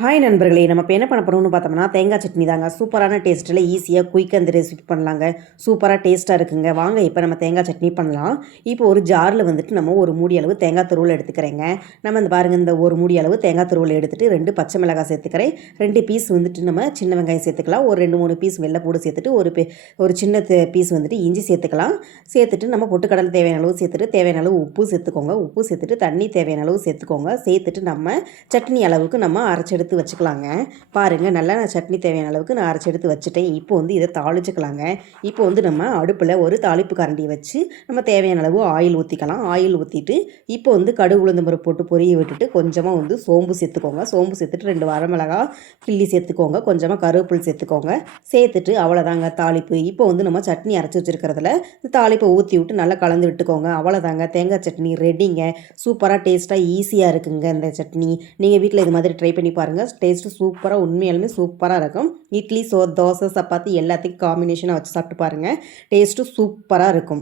Hi நண்பர்களே! நம்ம இப்போ என்ன பண்ண போறோம்னு பார்த்தோம்னா, தேங்காய் சட்னி தாங்க. சூப்பரான டேஸ்ட்டில ஈஸியா குயிக்கா இந்த ரெசிபி பண்ணலாங்க. சூப்பரா டேஸ்ட்டா இருக்குங்க. வாங்க இப்போ நம்ம தேங்காய் சட்னி பண்ணலாம். இப்போ ஒரு ஜார்ல வந்துட்டு நம்ம ஒரு மூடி அளவு தேங்காய் துருவல் எடுத்துக்கிறேங்க. நம்ம இந்த பாருங்க இந்த ஒரு மூடி அளவு தேங்காய் துருவல் எடுத்துட்டு 2 பச்சை மிளகாய் சேர்த்துக்கிறேன். 2 பீஸ் வந்துட்டு நம்ம சின்ன வெங்காயம் சேர்த்துக்கலாம். ஒரு 2, 3 பீஸ் வெள்ளை பூண்டு சேர்த்துட்டு ஒரு சின்ன பீஸ் வந்துட்டு இஞ்சி சேர்த்துக்கலாம். சேர்த்துட்டு நம்ம பொட்டுக்கடலை தேவையான அளவு சேர்த்துட்டு, தேவையான அளவு உப்பு சேர்த்துக்கோங்க. உப்பு சேர்த்துட்டு தண்ணி தேவையான அளவு சேர்த்துக்கோங்க. சேர்த்துட்டு நம்ம சட்னி அளவுக்கு நம்ம அரைச்செடுத்து வச்சுக்கலாங்க. பாருங்கள் நல்லா நான் சட்னி தேவையான அளவுக்கு நான் அரைச்சி எடுத்து வச்சுட்டேன். இப்போ வந்து இதை தாளிச்சுக்கலாங்க. இப்போ வந்து நம்ம அடுப்பில் ஒரு தாளிப்பு கரண்டியை வச்சு நம்ம தேவையான அளவு ஆயில் ஊற்றிக்கலாம். ஆயில் ஊற்றிட்டு இப்போ வந்து கடுகு உளுந்தம் பருப்பு போட்டு பொரிய விட்டுட்டு கொஞ்சமாக வந்து சோம்பு சேர்த்துக்கோங்க. சோம்பு சேர்த்துட்டு 2 வரமிளகா கிள்ளி சேர்த்துக்கோங்க. கொஞ்சமாக கருவேப்பிலை சேர்த்துக்கோங்க. சேர்த்துட்டு அவ்வளோதாங்க தாளிப்பு. இப்போ வந்து நம்ம சட்னி அரைச்சி வச்சுருக்கிறதுல தாளிப்பை ஊற்றி விட்டு நல்லா கலந்து விட்டுக்கோங்க. அவ்வளோதாங்க தேங்காய் சட்னி ரெடிங்க. சூப்பராக டேஸ்ட்டாக ஈஸியாக இருக்குங்க இந்த சட்னி. நீங்கள் வீட்டில் இது மாதிரி ட்ரை பண்ணி பாருங்கள். டேஸ்ட்டு சூப்பராக உண்மையாலுமே சூப்பராக இருக்கும். இட்லி, தோசை, சப்பாத்தி எல்லாத்துக்கும் காம்பினேஷனாக வச்சு சாப்பிட்டு பாருங்கள். டேஸ்ட்டு சூப்பராக இருக்கும்.